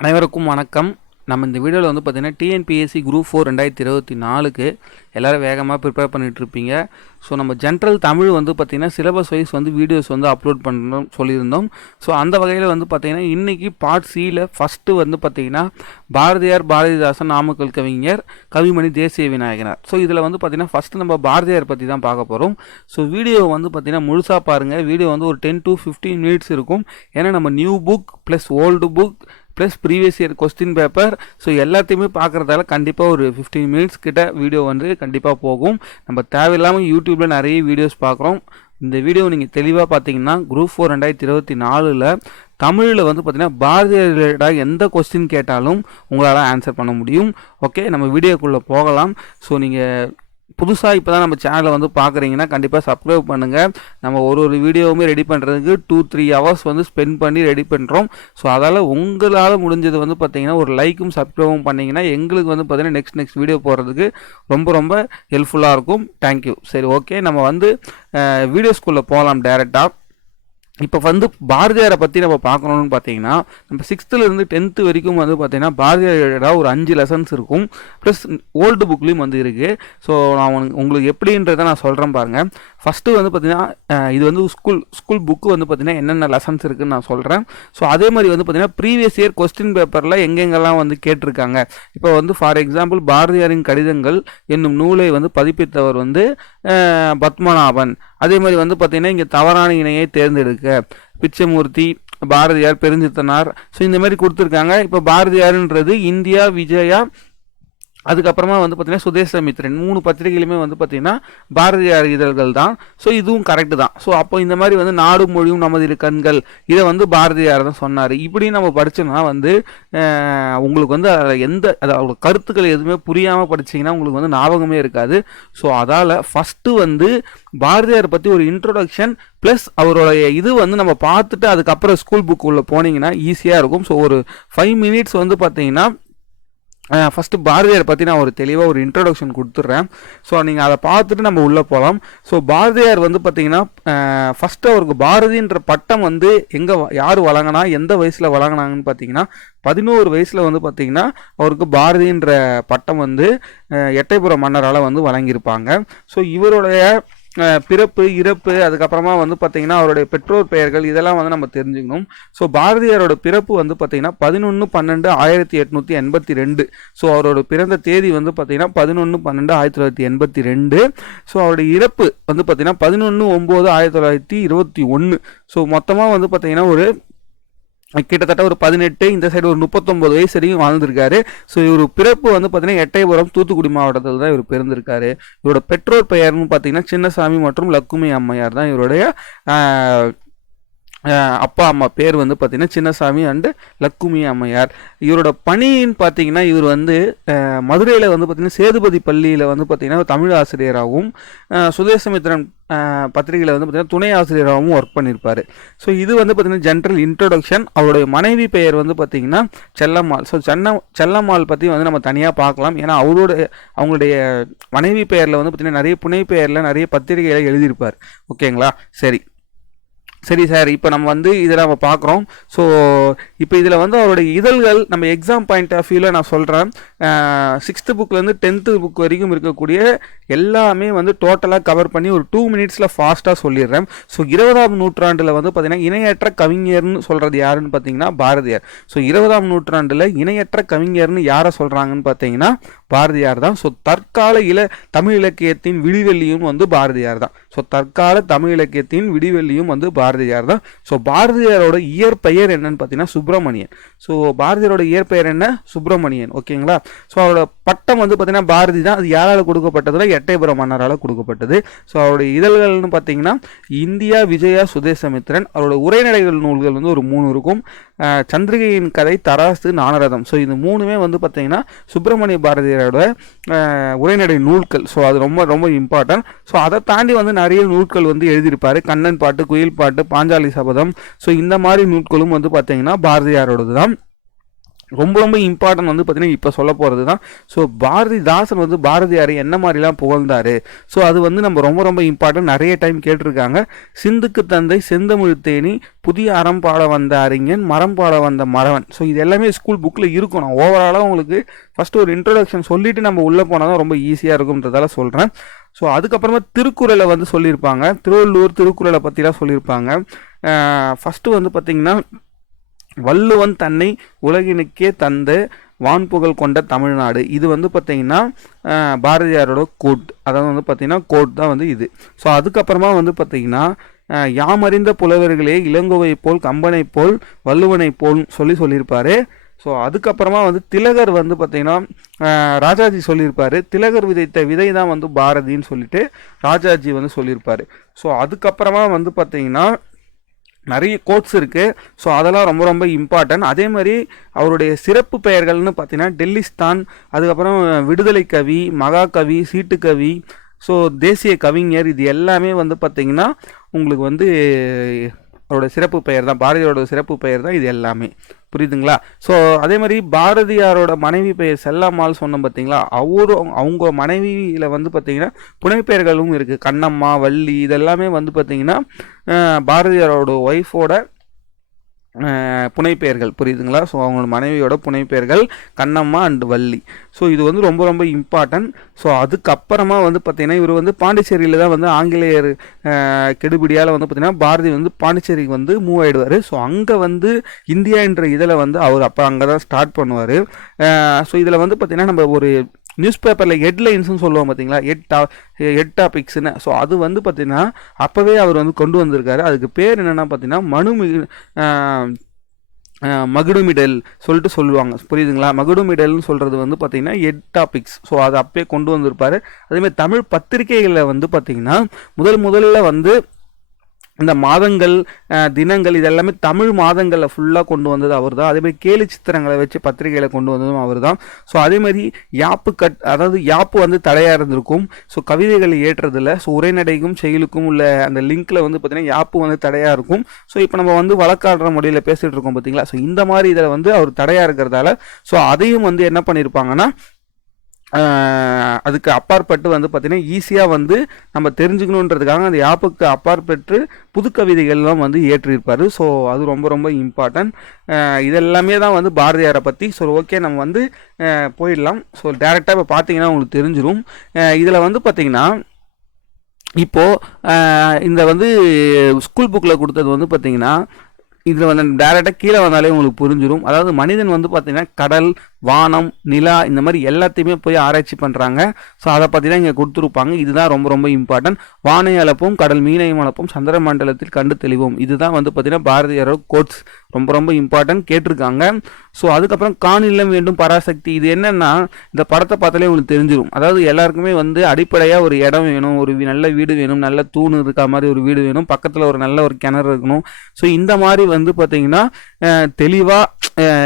அனைவருக்கும் வணக்கம். நம்ம இந்த வீடியோவில் வந்து பார்த்திங்கன்னா டிஎன்பிஎஸ்சி குரூப் ஃபோர் ரெண்டாயிரத்தி இருபத்தி நாலுக்கு எல்லோரும் வேகமாக ப்ரிப்பேர் பண்ணிகிட்ருப்பீங்க இருப்பீங்க. ஸோ நம்ம ஜென்ரல் தமிழ் வந்து பார்த்திங்கன்னா சிலபஸ் வைஸ் வந்து வீடியோஸ் வந்து அப்லோட் பண்ணணும் சொல்லியிருந்தோம். ஸோ அந்த வகையில் வந்து பார்த்திங்கன்னா இன்றைக்கி பார்ட் சியில் ஃபஸ்ட்டு வந்து பார்த்திங்கன்னா பாரதியார் பாரதிதாசன் நாமக்கல் கவிஞர் கவிமணி தேசிய விநாயகனார். ஸோ இதில் வந்து பார்த்திங்கன்னா ஃபஸ்ட்டு நம்ம பாரதியார் பற்றி தான் பார்க்க போகிறோம் ஸோ வீடியோ வந்து பார்த்திங்கன்னா முழுசாக பாருங்கள் வீடியோ வந்து ஒரு டென் டு ஃபிஃப்டீன் மினிட்ஸ் இருக்கும். ஏன்னா நம்ம new book plus old book plus previous year question paper so எல்லாத்தையுமே பார்க்குறதால கண்டிப்பாக ஒரு ஃபிஃப்டீன் மினிட்ஸ் கிட்ட வீடியோ வந்து கண்டிப்பாக போகும். நம்ம தேவையில்லாமல் யூடியூப்பில் நிறைய வீடியோஸ் பார்க்குறோம். இந்த வீடியோ நீங்கள் தெளிவாக பார்த்தீங்கன்னா குரூப் ஃபோர் ரெண்டாயிரத்தி இருபத்தி நாலில் தமிழில் வந்து பார்த்தீங்கன்னா பாரதிய ரிலேட்டடாக எந்த கொஸ்டின் கேட்டாலும் உங்களால் ஆன்சர் பண்ண முடியும். ஓகே நம்ம வீடியோக்குள்ளே போகலாம். ஸோ நீங்கள் புதுசாக இப்போ தான் நம்ம சேனலை வந்து பார்க்குறீங்கன்னா கண்டிப்பாக சப்ஸ்கிரைப் பண்ணுங்கள் நம்ம ஒரு ஒரு வீடியோவுமே ரெடி பண்ணுறதுக்கு டூ த்ரீ ஹவர்ஸ் வந்து ஸ்பெண்ட் பண்ணி ரெடி பண்ணுறோம் ஸோ அதால் உங்களால் முடிஞ்சது வந்து பார்த்தீங்கன்னா ஒரு லைக்கும் சப்ஸ்கிரைபும் பண்ணிங்கன்னா எங்களுக்கு வந்து பார்த்தீங்கன்னா நெக்ஸ்ட் நெக்ஸ்ட் வீடியோ போடுறதுக்கு ரொம்ப ரொம்ப ஹெல்ப்ஃபுல்லாக இருக்கும். தேங்க்யூ சரி ஓகே நம்ம வந்து வீடியோஸ்குள்ளே போகலாம் டேரெக்டாக இப்போ வந்து பாரதியாரை பற்றி நம்ம பார்க்கணும்னு பார்த்தீங்கன்னா நம்ம சிக்ஸ்த்துலேருந்து டென்த்து வரைக்கும் வந்து பார்த்தீங்கன்னா பாரதியாரோட ஒரு அஞ்சு லெசன்ஸ் இருக்கும். ப்ளஸ் ஓல்டு புக்லேயும் வந்து இருக்குது ஸோ நான் உனக்கு உங்களுக்கு எப்படின்றத நான் சொல்கிறேன் பாருங்கள் ஃபஸ்ட்டு வந்து பார்த்தீங்கன்னா இது வந்து ஸ்கூல் ஸ்கூல் புக்கு வந்து பார்த்தீங்கன்னா என்னென்ன லெசன்ஸ் இருக்குதுன்னு நான் சொல்கிறேன் ஸோ அதே மாதிரி வந்து பார்த்தீங்கன்னா ப்ரீவியஸ் இயர் கொஸ்டின் பேப்பரில் எங்கெங்கெல்லாம் வந்து கேட்டிருக்காங்க. இப்போ வந்து ஃபார் எக்ஸாம்பிள் பாரதியாரின் கடிதங்கள் என்னும் நூலை வந்து பதிப்பித்தவர் வந்து பத்மநாபன். அதே மாதிரி வந்து பார்த்தீங்கன்னா இங்கே தவறான இணையை தேர்ந்தெடுக்க பிச்சைமூர்த்தி பாரதியார் பெருஞ்சித்தனார். ஸோ இந்த மாதிரி கொடுத்துருக்காங்க. இப்போ பாரதியாருன்றது இந்தியா விஜயா அதுக்கப்புறமா வந்து பார்த்தீங்கன்னா சுதேசமித்ரன் மூணு பத்திரிகைகளுமே வந்து பார்த்தீங்கன்னா பாரதியார் இதழ்கள் தான். ஸோ இதுவும் கரெக்டு தான். ஸோ அப்போ இந்த மாதிரி வந்து நாடு மொழியும் நமது இரு கண்கள் இதை வந்து பாரதியார் தான் சொன்னார். இப்படி நம்ம படித்தோம்னா வந்து உங்களுக்கு வந்து எந்த அதாவது கருத்துக்கள் எதுவுமே புரியாமல் படிச்சிங்கன்னா உங்களுக்கு வந்து ஞாபகமே இருக்காது. ஸோ அதால் ஃபஸ்ட்டு வந்து பாரதியார் பற்றி ஒரு இன்ட்ரொடக்ஷன் ப்ளஸ் அவருடைய இது வந்து நம்ம பார்த்துட்டு அதுக்கப்புறம் ஸ்கூல் புக் உள்ளே போனீங்கன்னா ஈஸியாக இருக்கும். ஸோ ஒரு ஃபைவ் மினிட்ஸ் வந்து பார்த்தீங்கன்னா ஃபஸ்ட்டு பாரதியார் பற்றி நான் ஒரு தெளிவாக ஒரு இன்ட்ரடக்ஷன் கொடுத்துட்றேன். ஸோ நீங்கள் அதை பார்த்துட்டு நம்ம உள்ளே போகலாம் ஸோ பாரதியார் வந்து பார்த்திங்கன்னா ஃபஸ்ட்டு அவருக்கு பாரதின்ற பட்டம் வந்து எங்கே யார் வழங்கினா எந்த வயசில் வழங்கினாங்கன்னு பார்த்தீங்கன்னா பதினோரு வயசில் வந்து பார்த்திங்கன்னா அவருக்கு பாரதின்ற பட்டம் வந்து எட்டைப்புற மன்னரால் வந்து வழங்கியிருப்பாங்க. ஸோ இவருடைய பிறப்பு இறப்பு அதுக்கப்புறமா வந்து பார்த்திங்கன்னா அவருடைய பெற்றோர் பெயர்கள் இதெல்லாம் வந்து நம்ம தெரிஞ்சுக்கணும். ஸோ பாரதியாரோட பிறப்பு வந்து பார்த்திங்கன்னா பதினொன்று பன்னெண்டு ஆயிரத்தி எட்நூற்றி எண்பத்தி ரெண்டு. ஸோ அவரோட பிறந்த தேதி வந்து பார்த்திங்கன்னா பதினொன்று பன்னெண்டு ஆயிரத்தி தொள்ளாயிரத்தி எண்பத்தி ரெண்டு. ஸோ அவருடைய இறப்பு வந்து பார்த்திங்கன்னா பதினொன்று ஒம்பது ஆயிரத்தி தொள்ளாயிரத்தி இருபத்தி ஒன்று ஸோ மொத்தமாக வந்து பார்த்திங்கன்னா ஒரு கிட்டத்தட்ட ஒரு பதினெட்டு இந்த சைடு ஒரு முப்பத்தொம்பது வயசு வரைக்கும் வாழ்ந்திருக்காரு. ஸோ இவர் பிறப்பு வந்து பார்த்தீங்கன்னா எட்டயபுரம் தூத்துக்குடி மாவட்டத்தில் தான் இவர் பிறந்திருக்காரு. இவரோட பெற்றோர் பெயர்னு பார்த்தீங்கன்னா சின்னசாமி மற்றும் லக்குமி அம்மையார் தான் இவருடைய அப்பா அம்மா பேர் வந்து பார்த்திங்கன்னா சின்னசாமி அண்டு லக்குமி அம்மையார். இவரோட பணின்னு பார்த்தீங்கன்னா இவர் வந்து மதுரையில் வந்து பார்த்திங்கன்னா சேதுபதி பள்ளியில் வந்து பார்த்திங்கன்னா தமிழ் ஆசிரியராகவும் சுதேசமித்ரன் பத்திரிகையில் வந்து பார்த்தீங்கன்னா துணை ஆசிரியராகவும் ஒர்க் பண்ணியிருப்பார் ஸோ இது வந்து பார்த்திங்கன்னா ஜென்ரல் இன்ட்ரொடக்ஷன் அவருடைய மனைவி பெயர் வந்து பார்த்திங்கன்னா செல்லம்மாள். ஸோ சென்ன செல்லம்மாள் பற்றி வந்து நம்ம தனியாக பார்க்கலாம் ஏன்னா அவரோட அவங்களுடைய மனைவி பெயரில் வந்து பார்த்திங்கன்னா நிறைய புனை பெயரில் நிறைய பத்திரிகைகளை எழுதியிருப்பார். ஓகேங்களா சரி. சரி சார் இப்போ நம்ம வந்து இதில் நம்ம பார்க்குறோம் ஸோ இப்போ இதில் வந்து அவருடைய இதழ்கள் நம்ம எக்ஸாம் பாயிண்ட் ஆஃப் வியூவில் நான் சொல்கிறேன் சிக்ஸ்த்து புக்லேருந்து டென்த்து புக் வரைக்கும் இருக்கக்கூடிய எல்லாமே வந்து டோட்டலாக கவர் பண்ணி ஒரு டூ மினிட்ஸில் ஃபாஸ்ட்டாக சொல்லிடுறேன். ஸோ இருபதாம் நூற்றாண்டில் வந்து பார்த்திங்கன்னா இணையற்ற கவிஞர்னு சொல்கிறது யாருன்னு பார்த்தீங்கன்னா பாரதியார். ஸோ இருபதாம் நூற்றாண்டில் இணையற்ற கவிஞர்னு யாரை சொல்கிறாங்கன்னு பார்த்தீங்கன்னா பாரதியார் தான். ஸோ தற்கால இல தமிழ் இலக்கியத்தின் விடிவெள்ளியும் வந்து பாரதியார் தான். ஸோ தற்கால தமிழ் இலக்கியத்தின் விடிவெள்ளியும் வந்து பாரதியார் தான். ஸோ பாரதியாரோட இயற்பெயர் என்னன்னு பார்த்தீங்கன்னா சுப்பிரமணியன். ஸோ பாரதியாரோட இயற்பெயர் என்ன? சுப்பிரமணியன். ஓகேங்களா ஸோ அவரோட பட்டம் வந்து பார்த்தீங்கன்னா பாரதி தான். அது யாரால் கொடுக்கப்பட்டதில் எட்டயபுரம் மன்னரால் கொடுக்கப்பட்டது. ஸோ அவருடைய இதழ்கள்னு பார்த்தீங்கன்னா இந்தியா விஜயா சுதேசமித்திரன். அவரோட உரைநடைகள் நூல்கள் வந்து ஒரு மூணு இருக்கும். சந்திரிகையின் கதை தராசு நானரதம். ஸோ இது மூணுமே வந்து பார்த்தீங்கன்னா சுப்பிரமணிய பாரதியாரோட உரைநடை நூல்கள். ஸோ அது ரொம்ப ரொம்ப இம்பார்ட்டன்ட் ஸோ அதை தாண்டி வந்து நிறைய நூல்கள் வந்து எழுதியிருப்பார். கண்ணன் பாட்டு குயில் பாட்டு பாஞ்சாலி சபதம். ஸோ இந்த மாதிரி நூல்களும் வந்து பார்த்தீங்கன்னா பாரதியாரோடது தான் ரொம்ப ரொம்ப இம்பார்ட்டன்ட் வந்து பார்த்தீங்கன்னா இப்போ சொல்ல போகிறது தான் ஸோ பாரதிதாசன் வந்து பாரதியார் என்ன மாதிரிலாம் புகழ்ந்தார்? ஸோ அது வந்து நம்ம ரொம்ப ரொம்ப இம்பார்ட்டன்ட் நிறைய டைம் கேட்டிருக்காங்க. சிந்துக்கு தந்தை செந்தமிழ் தேனி புதிய அறம் பாட வந்த அறிஞன் மரம் பாட வந்த மறவன் ஸோ இது எல்லாமே ஸ்கூல் புக்கில் இருக்கும். நான் ஓவராலாக உங்களுக்கு ஃபஸ்ட்டு ஒரு இன்ட்ரடக்ஷன் சொல்லிவிட்டு நம்ம உள்ளே போனால் தான் ரொம்ப ஈஸியாக இருக்கும்ன்றதால சொல்கிறேன் ஸோ அதுக்கப்புறமா திருக்குறளை வந்து சொல்லியிருப்பாங்க. திருவள்ளூர் திருக்குறளை பற்றிலாம் சொல்லியிருப்பாங்க. ஃபஸ்ட்டு வந்து பார்த்திங்கன்னா வள்ளுவன் தன்னை உலகினுக்கே தந்த வான்புகழ் கொண்ட தமிழ்நாடு. இது வந்து பார்த்திங்கன்னா பாரதியாரோட கோட். அதாவது வந்து பார்த்திங்கன்னா கோட் தான் வந்து இது. ஸோ அதுக்கப்புறமா வந்து பார்த்திங்கன்னா யாமறிந்த புலவர்களே இளங்கோவை போல் கம்பனை போல் வள்ளுவனை போல் சொல்லி சொல்லியிருப்பார். ஸோ அதுக்கப்புறமா வந்து திலகர் வந்து பார்த்திங்கன்னா ராஜாஜி சொல்லியிருப்பார். திலகர் விதைத்த விதை தான் வந்து பாரதின்னு சொல்லிட்டு ராஜாஜி வந்து சொல்லியிருப்பார். ஸோ அதுக்கப்புறமா வந்து பார்த்திங்கன்னா நிறைய கோட்ஸ் இருக்குது ஸோ அதெல்லாம் ரொம்ப ரொம்ப இம்பார்ட்டன்ட் அதே மாதிரி அவருடைய சிறப்பு பெயர்கள்னு பார்த்தீங்கன்னா டெல்லிஸ்தான் அதுக்கப்புறம் விடுதலை கவி மகாகவி சீட்டுக்கவி ஸோ தேசிய கவிஞர் இது எல்லாமே வந்து பார்த்திங்கன்னா உங்களுக்கு வந்து அவரோட சிறப்பு பெயர் தான் பாரதியாரோட சிறப்பு பெயர் தான் இது எல்லாமே. புரியுதுங்களா? ஸோ அதே மாதிரி பாரதியாரோட மனைவி பெயர் செல்லம்மாள் சொன்னோம் பார்த்தீங்களா அவரும் அவங்க மனைவியில் வந்து பார்த்தீங்கன்னா புனைப்பெயர்களும் இருக்குது கண்ணம்மா வள்ளி இதெல்லாமே வந்து பார்த்தீங்கன்னா பாரதியாரோட ஒய்ஃபோட புனைப்பெயர்கள். புரியுதுங்களா? ஸோ அவங்களோட மனைவியோட புனைப்பெயர்கள் கண்ணம்மா அண்ட் வள்ளி. ஸோ இது வந்து ரொம்ப ரொம்ப இம்பார்ட்டன்ட் ஸோ அதுக்கப்புறமா வந்து பார்த்திங்கன்னா இவர் வந்து பாண்டிச்சேரியில் தான் வந்து ஆங்கிலேயர் கெடுபிடியால் வந்து பார்த்திங்கன்னா பாரதி வந்து பாண்டிச்சேரிக்கு வந்து மூவ் ஆகிடுவார் ஸோ அங்கே வந்து இந்தியா என்ற இதில் வந்து அவர் அப்போ அங்கே தான் ஸ்டார்ட் பண்ணுவார் ஸோ இதில் வந்து பார்த்திங்கன்னா நம்ம ஒரு நியூஸ் பேப்பரில் ஹெட்லைன்ஸ்னு சொல்லுவோம் பார்த்தீங்களா ஹெட் டா ஹெட் டாபிக்ஸ்னு ஸோ அது வந்து பார்த்திங்கன்னா அப்போவே அவர் வந்து கொண்டு வந்திருக்காரு. அதுக்கு பேர் என்னென்னா பார்த்தீங்கன்னா மனு மகுடுமிடல் சொல்லிட்டு சொல்லுவாங்க. புரியுதுங்களா? மகுடுமிடல்னு சொல்கிறது வந்து பார்த்திங்கன்னா எட் டாபிக்ஸ் ஸோ அதை அப்பயே கொண்டு வந்திருப்பார். அதேமாதிரி தமிழ் பத்திரிகைகளில் வந்து பார்த்திங்கன்னா முதல் முதல்ல வந்து இந்த மாதங்கள் தினங்கள் இதெல்லாமே தமிழ் மாதங்களில் ஃபுல்லாக கொண்டு வந்தது அவர் தான் அதேமாதிரி கேலி சித்திரங்களை வச்சு பத்திரிகையில் கொண்டு வந்ததும் அவர் தான் ஸோ அதேமாதிரி யாப்பு கட் அதாவது யாப்பு வந்து தடையாக இருந்திருக்கும். ஸோ கவிதைகள் ஏற்றுறதில் ஸோ உரைநடைக்கும் செயலுக்கும் உள்ள அந்த லிங்க்கில் வந்து பார்த்திங்கன்னா யாப்பு வந்து தடையாக இருக்கும். ஸோ இப்போ நம்ம வந்து வழக்காடுற முறையில் பேசிகிட்டு இருக்கோம் பார்த்தீங்களா ஸோ இந்த மாதிரி இதில் வந்து அவர் தடையாக இருக்கிறதால ஸோ அதையும் வந்து என்ன பண்ணியிருப்பாங்கன்னா அதுக்கு அப்பாற்பட்டு வந்து பார்த்திங்கன்னா ஈஸியாக வந்து நம்ம தெரிஞ்சுக்கணுன்றதுக்காக அந்த ஆப்புக்கு அப்பாற்பட்டு புது கவிதைகள்லாம் வந்து ஏற்றிருப்பார் ஸோ அது ரொம்ப ரொம்ப இம்பார்ட்டன்ட் இதெல்லாமே தான் வந்து பாரதியாரை பற்றி ஸோ ஓகே நம்ம வந்து போயிடலாம். ஸோ டேரெக்டாக இப்போ பார்த்தீங்கன்னா உங்களுக்கு தெரிஞ்சிடும் இதில் வந்து பார்த்திங்கன்னா இப்போது இந்த வந்து ஸ்கூல் புக்கில் கொடுத்தது வந்து பார்த்திங்கன்னா இதில் வந்து டேரெக்டாக கீழே வந்தாலே உங்களுக்கு புரிஞ்சிடும் அதாவது மனிதன் வந்து பார்த்திங்கன்னா கடல் வானம் நிலா இந்த மாதிரி எல்லாத்தையுமே போய் ஆராய்ச்சி பண்ணுறாங்க ஸோ அதை பற்றி தான் இங்கே கொடுத்துருப்பாங்க. இதுதான் ரொம்ப ரொம்ப இம்பார்ட்டன்ட் வானை அளப்பும் கடல் மீனையும் அளப்பும் சந்திர மண்டலத்தில் கண்டு தெளிவோம். இதுதான் வந்து பார்த்திங்கன்னா பாரதியாரோட கோட்ஸ் ரொம்ப ரொம்ப இம்பார்ட்டன்ட் கேட்டிருக்காங்க. ஸோ அதுக்கப்புறம் காணிலம் வேண்டும் பராசக்தி. இது என்னென்னா இந்த படத்தை பார்த்தாலே உங்களுக்கு தெரிஞ்சிடும் அதாவது எல்லாருக்குமே வந்து அடிப்படையாக ஒரு இடம் வேணும் ஒரு நல்ல வீடு வேணும் நல்ல தூண் இருக்கா மாதிரி ஒரு வீடு வேணும் பக்கத்தில் ஒரு நல்ல ஒரு கிணறு இருக்கணும். ஸோ இந்த மாதிரி வந்து பார்த்தீங்கன்னா தெளிவாக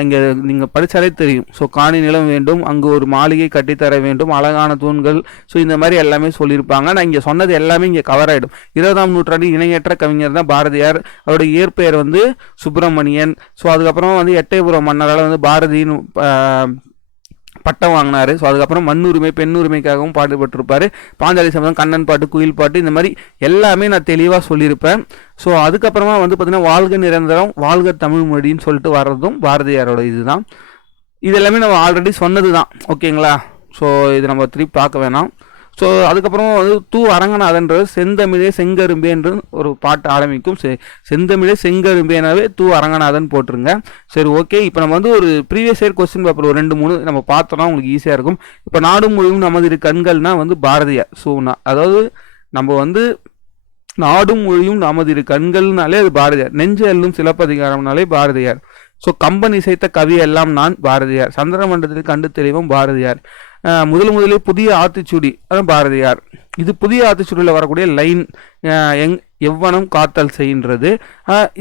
இங்கே நீங்கள் படித்தாலே தெரியும். ஸோ காணி நிலம் வேண்டும் அங்கு ஒரு மாளிகை கட்டித்தர வேண்டும் அழகான தூண்கள் ஸோ இந்த மாதிரி எல்லாமே சொல்லியிருப்பாங்க. நான் இங்கே சொன்னது எல்லாமே இங்கே கவர் ஆகிடும் இருபதாம் நூற்றாண்டு இணையற்ற கவிஞர் தான் பாரதியார். அவருடைய இயற்பெயர் வந்து சுப்பிரமணியன். ஸோ அதுக்கப்புறம் வந்து எட்டயபுரம் மன்னரால் வந்து பாரதியின் பட்டம் வாங்கினாரு. ஸோ அதுக்கப்புறம் மண்ணுரிமை பெண்ணுரிமைக்காகவும் பாடுபட்டிருப்பார். பாஞ்சாலி சம்பந்தம் கண்ணன் பாட்டு குயில் பாட்டு இந்த மாதிரி எல்லாமே நான் தெளிவாக சொல்லியிருப்பேன். ஸோ அதுக்கப்புறமா வந்து பார்த்திங்கன்னா வாழ்க நிரந்தரம் வாழ்க தமிழ் மொழின்னு சொல்லிட்டு வர்றதும் பாரதியாரோட இதுதான். இது எல்லாமே நம்ம ஆல்ரெடி சொன்னது தான் ஓகேங்களா ஸோ இது நம்ம திருப்பி பார்க்க வேணாம். ஸோ அதுக்கப்புறம் வந்து தூ அரங்கநாதன்றது செந்தமிழே செங்கரும்பே என்று ஒரு பாட்டு ஆரம்பிக்கும். செ செந்தமிழே செங்கரும்பேனாவே தூ அரங்கநாதன் போட்டுருங்க. சரி ஓகே இப்போ நம்ம வந்து ஒரு ப்ரீவியஸ் இயர் கொஸ்டின் பேப்பர் ஒரு ரெண்டு மூணு நம்ம பார்த்தோம்னா உங்களுக்கு ஈஸியாக இருக்கும். இப்போ நாடு முழுவதும் நமது இரு கண்கள்னா வந்து பாரதியார். ஸோ அதாவது நம்ம வந்து நாடும் மொழியும் நமது இரு கண்கள்னாலே அது பாரதியார். நெஞ்சு அல்லும் சிலப்பதிகாரம்னாலே பாரதியார். ஸோ கம்பன் இசைத்த கவி எல்லாம் நான் பாரதியார். சந்திரமண்டலத்தில் கண்டு தெளிவும் பாரதியார். முதல் முதலே புதிய ஆத்திச்சூடி. பாரதியார். இது புதிய ஆத்திச்சுடியில் வரக்கூடிய லைன் எங் எவ்வனம் காத்தல் செய்கின்றது.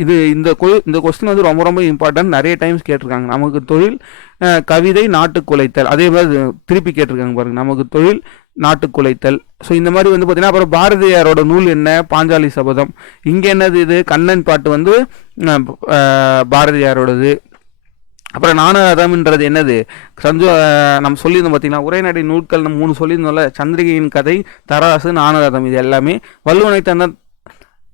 இது இந்த கொ இந்த கொஸ்டின் வந்து ரொம்ப ரொம்ப இம்பார்ட்டன்ட் நிறைய டைம்ஸ் கேட்டிருக்காங்க. நமக்கு தொழில் கவிதை நாட்டு குலைத்தல். அதே மாதிரி திருப்பி கேட்டிருக்காங்க பாருங்க. நமக்கு தொழில் நாட்டு குலைத்தல். ஸோ இந்த மாதிரி வந்து பார்த்தீங்கன்னா அப்புறம் பாரதியாரோட நூல் என்ன? பாஞ்சாலி சபதம். இங்கே என்னது இது? கண்ணன் பாட்டு வந்து பாரதியாரோடது. அப்புறம் நானதம்ன்றது என்னது? சஞ்சு நம்ம சொல்லியிருந்தோம் பார்த்தீங்கன்னா உரைநடை நூட்கள் நம்ம மூணு சொல்லியிருந்தோம்ல சந்திரிகையின் கதை தராசு நானரதம் இது எல்லாமே. வள்ளுவனை தந்த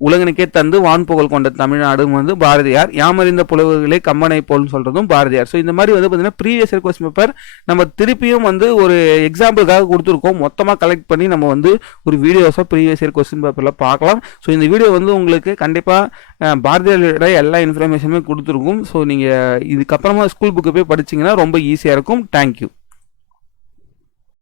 உலகனுக்கே தந்து வான்புகழ் கொண்ட தமிழ்நாடும் வந்து பாரதியார். யாமறிந்த புலவர்களே கம்பனை போல்னு சொல்கிறதும் பாரதியார். ஸோ இந்த மாதிரி வந்து பார்த்தீங்கன்னா ப்ரீவியஸ் இயர் கொஸ்டின் பேப்பர் நம்ம திருப்பியும் வந்து ஒரு எக்ஸாம்பிளுக்காக கொடுத்துருக்கோம். மொத்தமாக கலெக்ட் பண்ணி நம்ம வந்து ஒரு வீடியோஸாக ப்ரீவியஸ் இயர் கொஸ்டின் பேப்பரில் பார்க்கலாம். ஸோ இந்த வீடியோ வந்து உங்களுக்கு கண்டிப்பாக பாரதியாரோட எல்லா இன்ஃபர்மேஷனுமே கொடுத்துருக்கும். ஸோ நீங்கள் இதுக்கப்புறமா ஸ்கூல் புக்கு போய் படிச்சீங்கன்னா ரொம்ப ஈஸியாக இருக்கும். தேங்க்யூ